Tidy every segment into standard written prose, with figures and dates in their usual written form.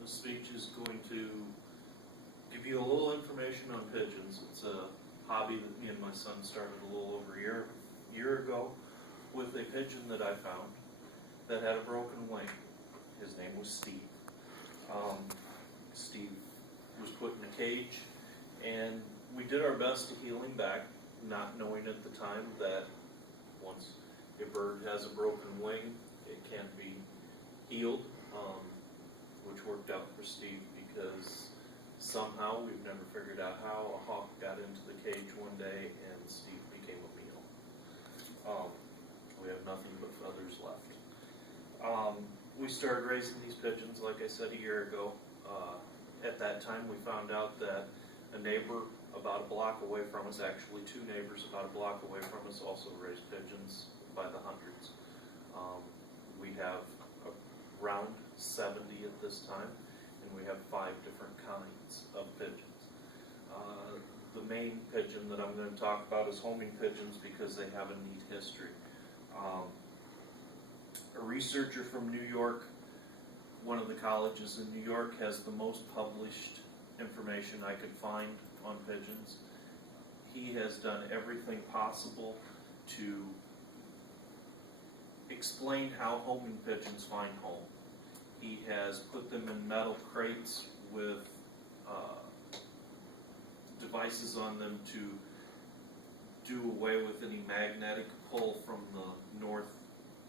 This speech is going to give you a little information on pigeons. It's a hobby that me and my son started a little over a year ago with a pigeon that I found that had a broken wing. His name was Steve. Steve was put in a cage, and we did our best to heal him back, not knowing at the time that once a bird has a broken wing, it can be healed, which worked out for Steve because somehow, we've never figured out how, a hawk got into the cage one day and Steve became a meal. We have nothing but feathers left. We started raising these pigeons, like I said, a year ago. At that time, we found out that a neighbor about a block away from us, actually two neighbors about a block away from us, also raised pigeons by the hundreds. We have around 70 at this time, and we have 5 different kinds of pigeons. The main pigeon that I'm going to talk about is homing pigeons because they have a neat history. A researcher from New York, one of the colleges in New York, has the most published information I could find on pigeons. He has done everything possible to explain how homing pigeons find home. He has put them in metal crates with devices on them to do away with any magnetic pull from the North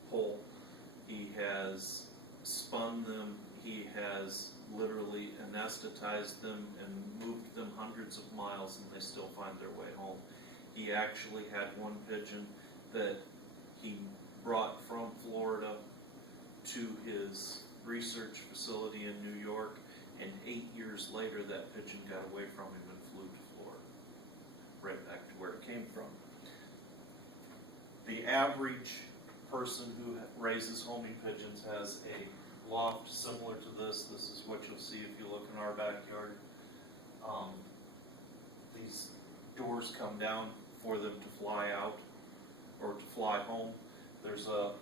Pole. He has spun them. He has literally anesthetized them and moved them hundreds of miles, and they still find their way home. He actually had one pigeon that he brought from Florida to his research facility in New York, and 8 years later that pigeon got away from him and flew to Florida, right back to where it came from. The average person who raises homing pigeons has a loft similar to this. This is what you'll see if you look in our backyard. These doors come down for them to fly out or to fly home. There's a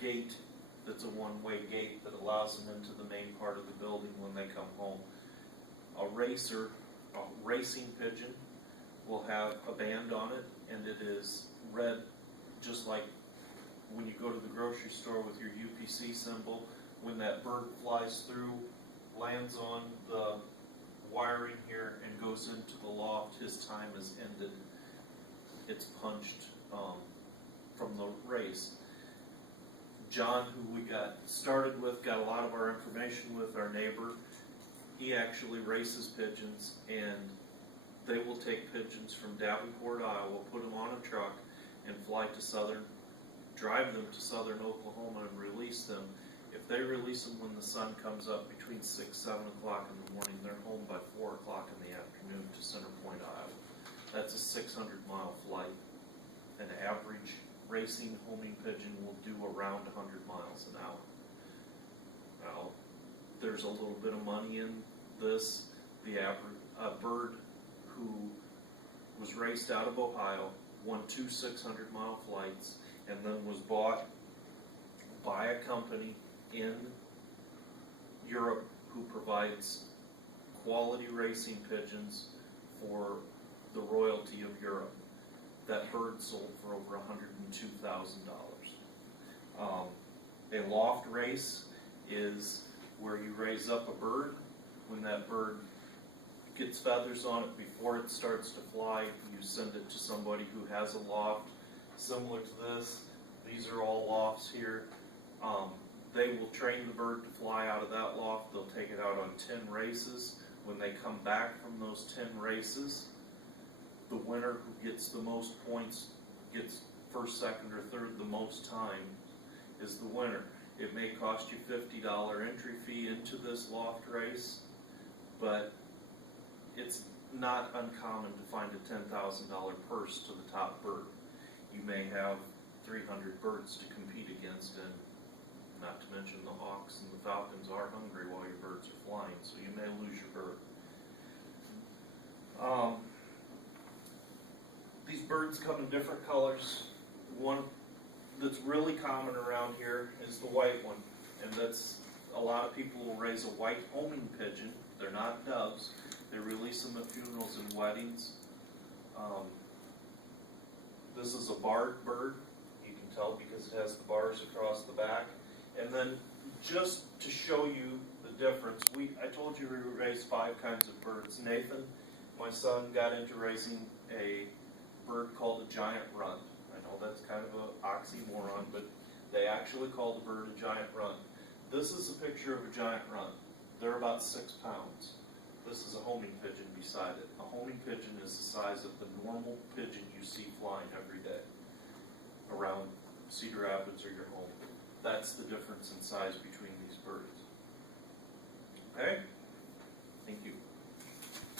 gate that's a one-way gate that allows them into the main part of the building when they come home. A racing pigeon will have a band on it, and it is red just like when you go to the grocery store with your UPC symbol. When that bird flies through, lands on the wiring here, and goes into the loft, his time is ended. It's punched from the race. John, who we got started with, got a lot of our information with, our neighbor. He actually races pigeons, and they will take pigeons from Davenport, Iowa, put them on a truck, and drive them to southern Oklahoma and release them. If they release them when the sun comes up between 6, 7 o'clock in the morning, they're home by 4 o'clock in the afternoon to Center Point, Iowa. That's a 600-mile flight. An average racing homing pigeon will do around 100 miles an hour. Now, there's a little bit of money in this. A bird who was raced out of Ohio won 2 600-mile flights, and then was bought by a company in Europe who provides quality racing pigeons for the royalty of Europe. That bird sold for over $102,000. A loft race is where you raise up a bird. When that bird gets feathers on it before it starts to fly, you send it to somebody who has a loft similar to this. These are all lofts here. They will train the bird to fly out of that loft. They'll take it out on 10 races. When they come back from those 10 races, the winner who gets the most points, gets first, second, or third the most time, is the winner. It may cost you $50 entry fee into this loft race, but it's not uncommon to find a $10,000 purse to the top bird. You may have 300 birds to compete against, and not to mention the hawks and the falcons are hungry while your birds are flying, so you may lose your bird. These birds come in different colors. One that's really common around here is the white one, and that's A lot of people will raise a white homing pigeon. They're not doves. They release them at funerals and weddings. This is a barred bird. You can tell because it has the bars across the back. And then just to show you the difference, I told you we raised 5 kinds of birds. Nathan, my son, got into raising a bird called a giant runt. I know that's kind of an oxymoron, but they actually call the bird a giant runt. This is a picture of a giant runt. They're about 6 pounds. This is a homing pigeon beside it. A homing pigeon is the size of the normal pigeon you see flying every day around Cedar Rapids or your home. That's the difference in size between these birds. Okay? Thank you.